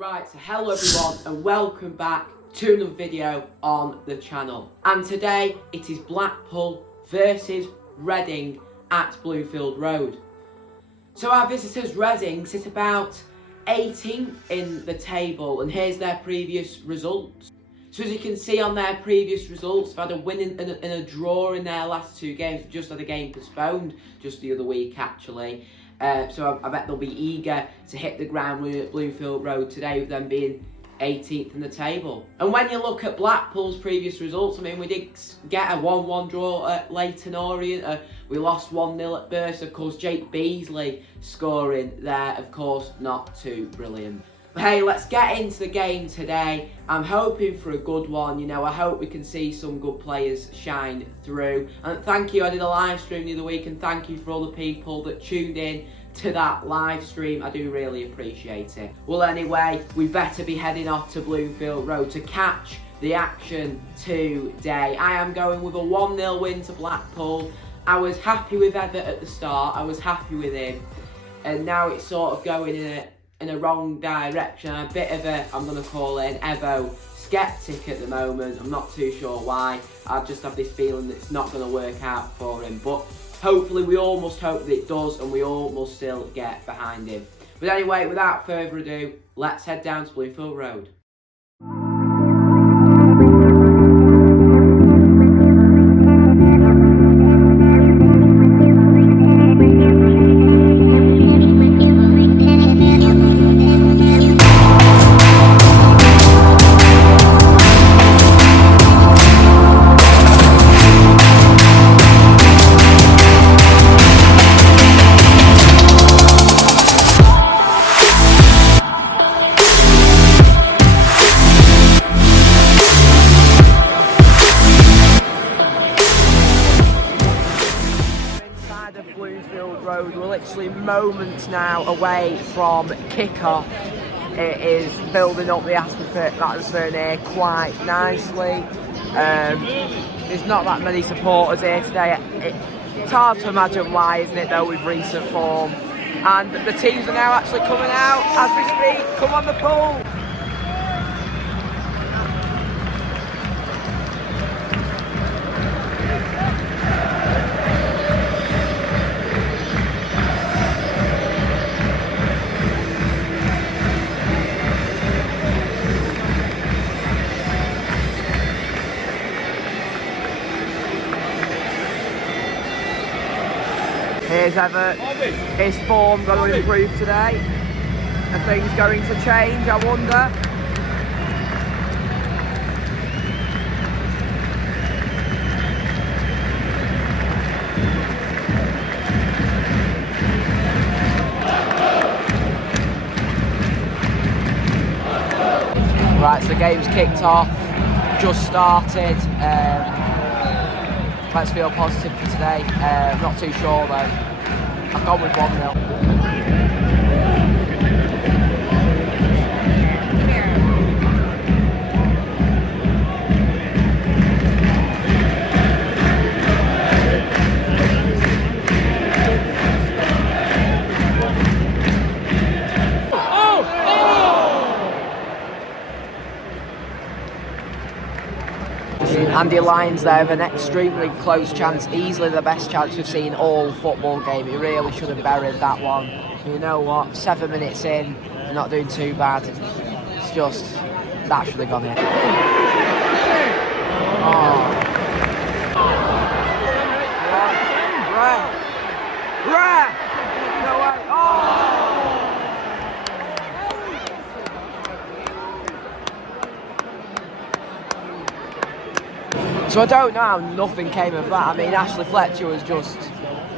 Right, so hello everyone and welcome back to another video on the channel. And today it is Blackpool versus Reading at Bluefield Road. So our visitors Reading sit about 18th in the table, and here's their previous results. So as you can see on their previous results, they've had a win and a draw in their last two games. They've just had a game postponed just the other week actually. So I bet they'll be eager to hit the ground running at Bluefield Road today, with them being 18th in the table. And when you look at Blackpool's previous results, I mean, we did get a 1-1 draw at Leyton Orient. We lost 1-0 at Burst. Of course, Jake Beasley scoring there, of course, not too brilliant. But hey, let's get into the game today. I'm hoping for a good one. You know, I hope we can see some good players shine through. And thank you, I did a live stream the other week, and thank you for all the people that tuned in to that live stream. I do really appreciate it. Well, anyway, we better be heading off to Bluefield Road to catch the action today. I am going with a 1-0 win to Blackpool. I was happy with Everett at the start. I was happy with him. And now it's sort of going in a wrong direction. I'm a bit of a, I'm going to call it an Evo skeptic at the moment. I'm not too sure why. I just have this feeling that it's not going to work out for him. But hopefully we all must hope that it does, and we all must still get behind him. But anyway, without further ado, let's head down to Bluefield Road. Bluefield Road, we're literally moments now away from kick-off. It is building up the atmosphere in here quite nicely. There's not that many supporters here today. It's hard to imagine why, isn't it, though, with recent form. And the teams are now actually coming out as we speak. Come on the pool! Here's Everett. His form going to improve today. Are things going to change, I wonder? Right, so the game's kicked off, just started. Let's feel positive for today. Not too sure though. I've gone with 1-0. Andy Lyons there with an extremely close chance, easily the best chance we've seen all football game. He really should have buried that one. You know what, 7 minutes in, they're not doing too bad. It's just, that should have gone in. Oh. No way. Oh. So I don't know how nothing came of that. I mean, Ashley Fletcher was just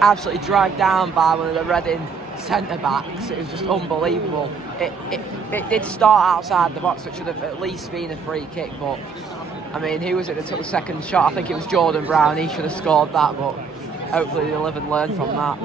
absolutely dragged down by one of the Reading centre-backs. It was just unbelievable. It did start outside the box, which should have at least been a free kick, but I mean, who was it that took the second shot? I think it was Jordan Brown. He should have scored that, but hopefully they'll live and learn from that.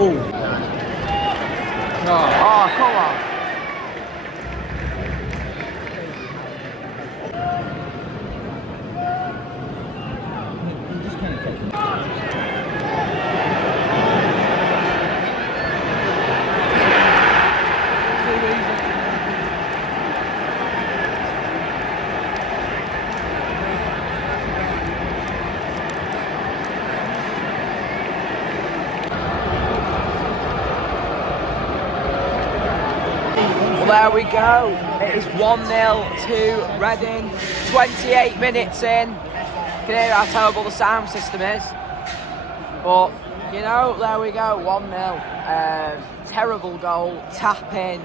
Oh. Oh, come on. Well, there we go. It is 1-0 to Reading. 28 minutes in. You can hear how terrible the sound system is. But, you know, there we go. 1-0. Terrible goal. Tap in.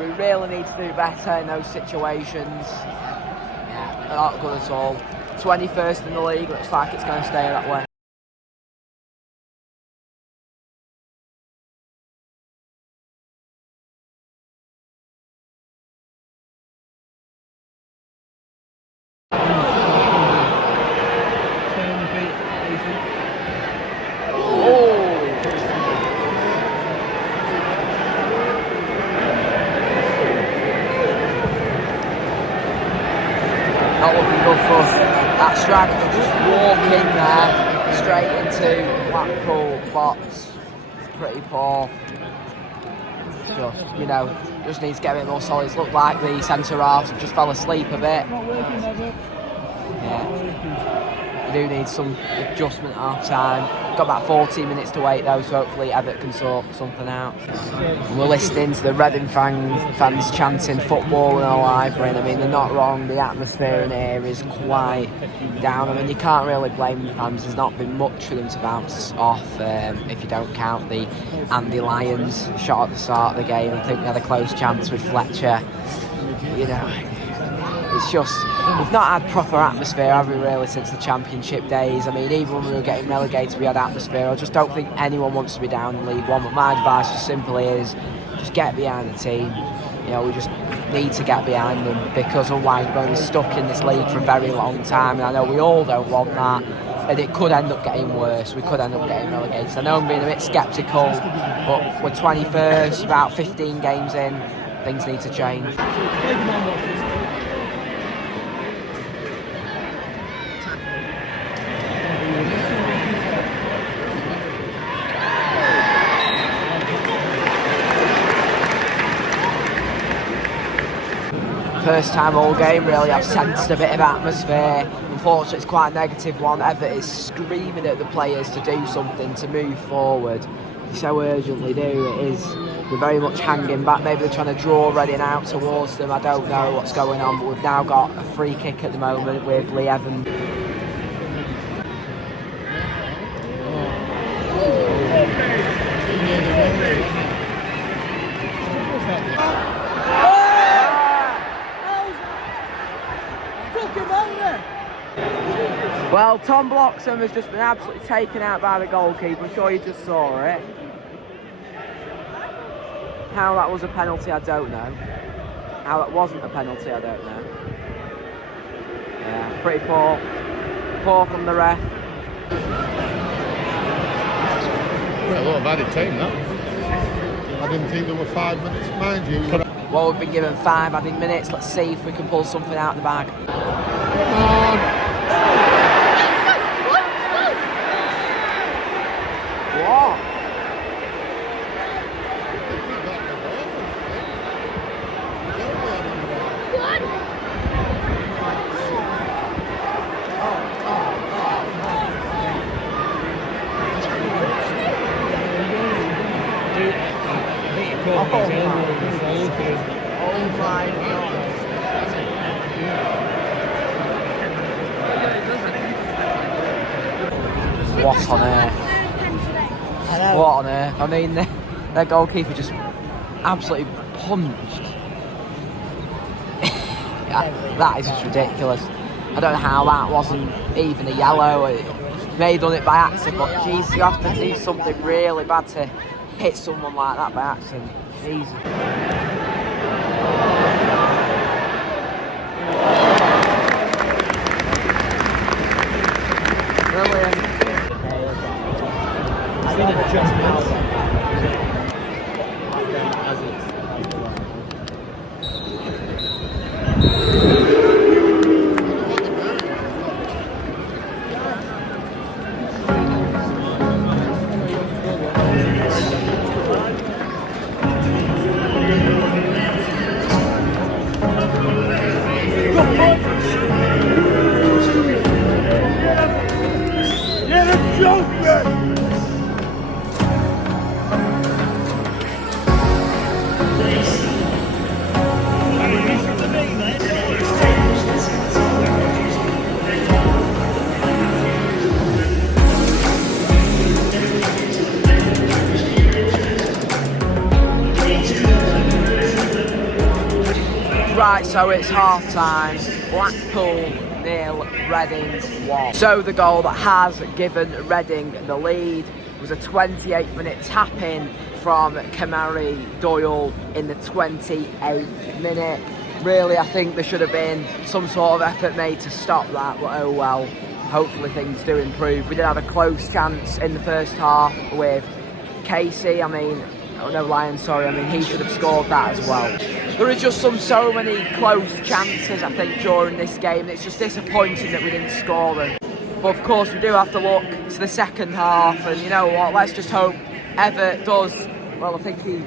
We really need to do better in those situations. Yeah, not good at all. 21st in the league. Looks like it's going to stay that way. Not looking good for us. That striker just walk in there, straight into Blackpool box. Pretty poor. Just, you know, just needs to get a bit more solid. It's looked like the centre halves just fell asleep a bit. Yeah. We do need some adjustment at half time. Got about 14 minutes to wait though, so hopefully Everett can sort something out. And we're listening to the Reading fans chanting football in our library, and I mean, they're not wrong. The atmosphere in here is quite down. I mean, you can't really blame the fans. There's not been much for them to bounce off, if you don't count the Andy Lyons shot at the start of the game. I think we had a close chance with Fletcher. You know, it's just, we've not had proper atmosphere, have we, really, since the Championship days. I mean, even when we were getting relegated, we had atmosphere. I just don't think anyone wants to be down in League One. But my advice just simply is, just get behind the team. You know, we just need to get behind them, because otherwise we're going to be stuck in this league for a very long time. And I know we all don't want that. And it could end up getting worse. We could end up getting relegated. I know I'm being a bit sceptical, but we're 21st, about 15 games in. Things need to change. First time all game, really, I've sensed a bit of atmosphere. Unfortunately, it's quite a negative one. Everett is screaming at the players to do something, to move forward. They so urgently do. It is, we're very much hanging back. Maybe they're trying to draw Reading out towards them. I don't know what's going on, but we've now got a free kick at the moment with Lee Evans. Well, Tom Bloxham has just been absolutely taken out by the goalkeeper. I'm sure you just saw it. How that was a penalty, I don't know. How that wasn't a penalty, I don't know. Yeah, pretty poor. Poor from the ref. Yeah, a lot of added time, that. I didn't think there were 5 minutes, mind you. Well, we've been given 5 added minutes. Let's see if we can pull something out of the bag. Come on. What? Oh my God. What on earth? What on earth? I mean, their goalkeeper just absolutely punched. That is just ridiculous. I don't know how that wasn't even a yellow. It may have done it by accident, but geez, you have to do something really bad to hit someone like that by accident. Jesus. Brilliant. I've seen it just now. Right, so it's half time. Blackpool 0, Reading 1. So the goal that has given Reading the lead was a 28th-minute tap-in from Kamari Doyle in the 28th minute. Really, I think there should have been some sort of effort made to stop that, but oh well. Hopefully things do improve. We did have a close chance in the first half with Casey. He should have scored that as well. There is just so many close chances, I think, during this game. It's just disappointing that we didn't score them. But of course, we do have to look to the second half, and you know what? Let's just hope Everett does. Well, I think he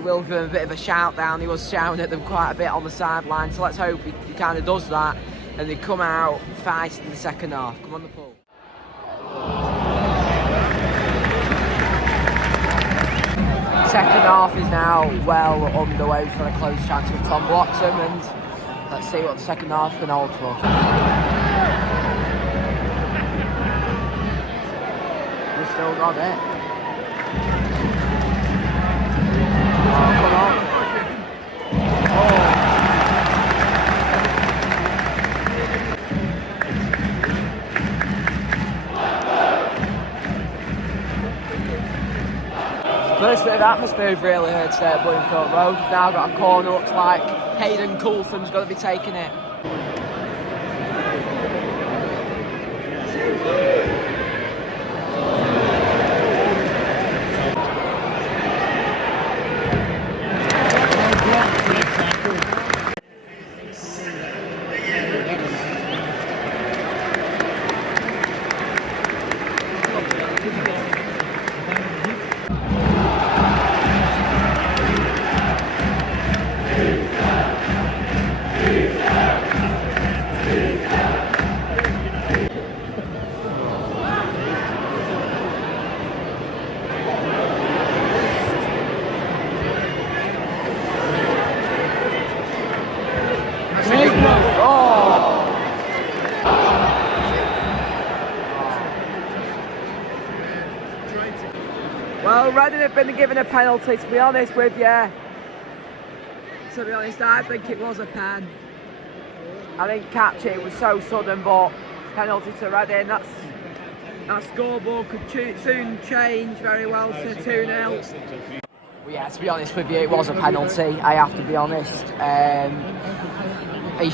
will give them a bit of a shout down. He was shouting at them quite a bit on the sideline, so let's hope he kind of does that, and they come out fight in the second half. Come on, the pool. Second half is now well underway for a close chance with Tom Bloxham, and let's see what the second half can hold for us. We still got it. Oh, come on. First bit of atmosphere we've really heard today at Bloomfield Road. We've now got a corner, looks like Hayden Coulson's going to be taking it. Well, Reading have been given a penalty, to be honest with you. To be honest, I think it was a pen. I didn't catch it, it was so sudden, but penalty to Reading. That scoreboard could soon change very well to 2-0. Well, yeah, to be honest with you, it was a penalty, I have to be honest. He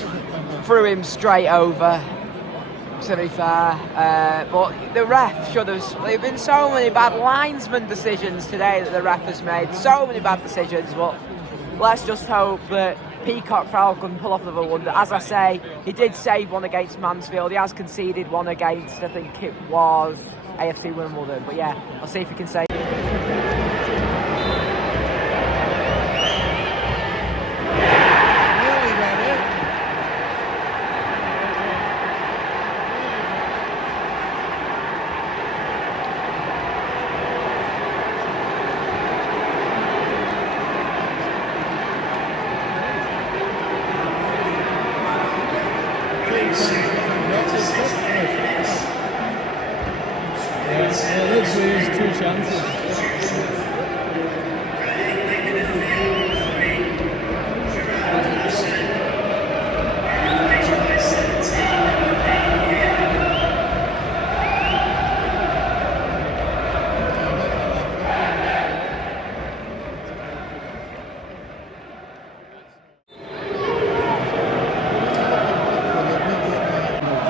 threw him straight over, to be fair, but the ref should have. There have been so many bad linesman decisions today that the ref has made, so many bad decisions, but let's just hope that Peacock Falcon pull off another one. As I say, he did save one against Mansfield, he has conceded one against, I think it was AFC Wimbledon, but yeah, I'll see if he can save it. Literally, there's 2 chances.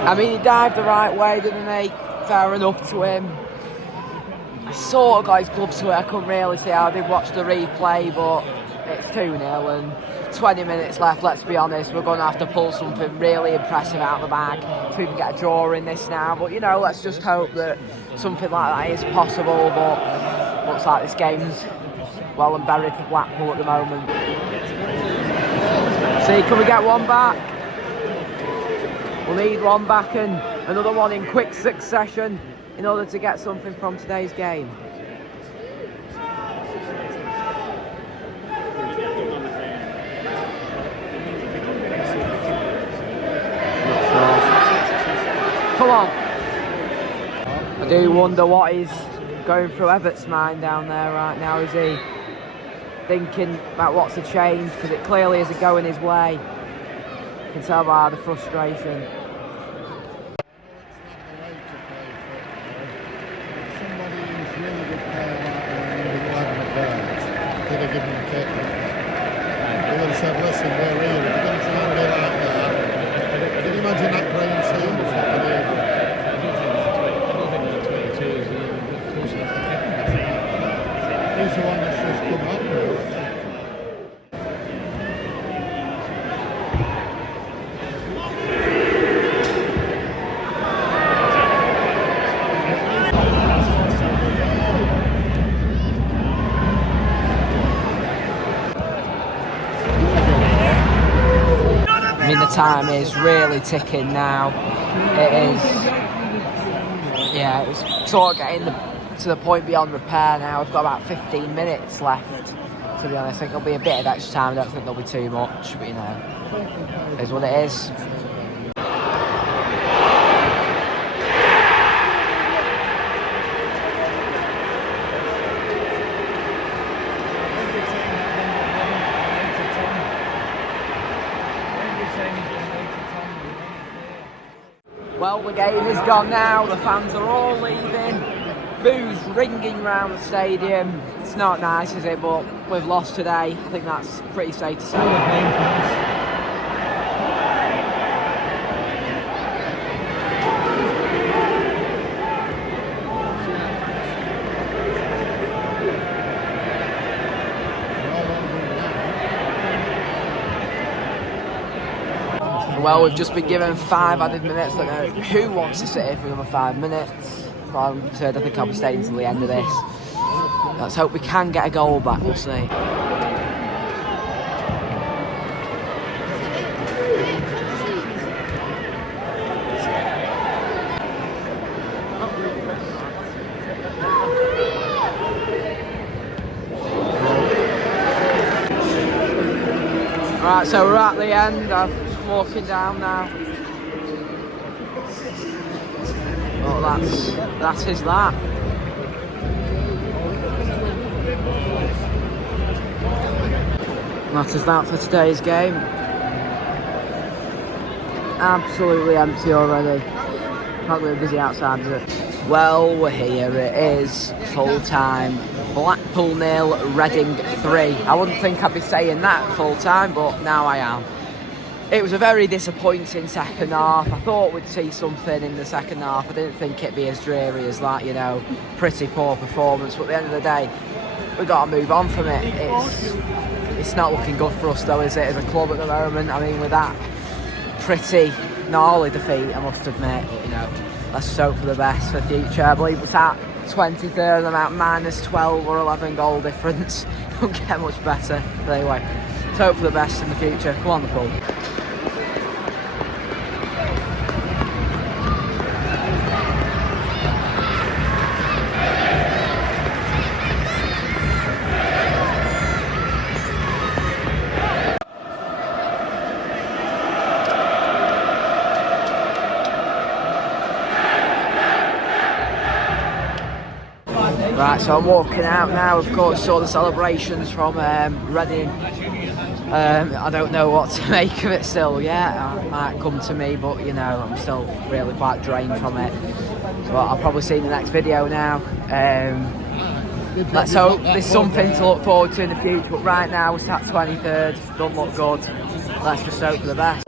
I mean, he dived the right way, didn't he? Fair enough to him. I sort of got his glove to it, I couldn't really see how I did watch the replay, but it's 2-0 and 20 minutes left, let's be honest. We're going to have to pull something really impressive out of the bag to even get a draw in this now. But, you know, let's just hope that something like that is possible, but looks like this game's well and buried for Blackpool at the moment. See, can we get one back? We'll need one back and another one in quick succession in order to get something from today's game. Come on. I do wonder what is going through Everett's mind down there right now. Is he thinking about what's to change? Because it clearly isn't going his way. You can tell by the frustration. Somebody who's really good player they'd have given him a kick. They would have said, listen, we're here. If you're going to try and be like that, can you imagine that Graham team? He's the one that's just come up. I mean, the time is really ticking now. It is, yeah, it's sort of getting to the point beyond repair now. We've got about 15 minutes left, to be honest. I think there'll be a bit of extra time. I don't think there'll be too much, but you know, it is what it is. Well, the game is gone now, the fans are all leaving, boos ringing round the stadium. It's not nice, is it, but we've lost today. I think that's pretty safe to say. Well, we've just been given 5 added minutes. I don't know who wants to sit here for another 5 minutes. I think I'll be staying until the end of this. Let's hope we can get a goal back, we'll see. Right, so we're at the end. I'm walking down now. Well, that is that. That is that for today's game. Absolutely empty already. Not really busy outside, is it? Well, we're here. It is full time. Blackpool 0, Reading 3. I wouldn't think I'd be saying that full time, but now I am. It was a very disappointing second half. I thought we'd see something in the second half. I didn't think it'd be as dreary as that, you know, pretty poor performance. But at the end of the day, we've got to move on from it. It's not looking good for us though, is it, as a club at the moment? I mean, with that pretty gnarly defeat, I must admit, but, you know, let's hope for the best for the future. I believe it's at 23rd, about minus 12 or 11 goal difference. Don't get much better. But anyway, let's hope for the best in the future. Come on, the pool. Right, so I'm walking out now. Of course, saw the celebrations from Reading. I don't know what to make of it still yet. It might come to me, but you know, I'm still really quite drained from it. But I'll probably see in the next video now. Let's hope there's something to look forward to in the future. But right now, we're at 23rd. Don't look good. Let's just hope for the best.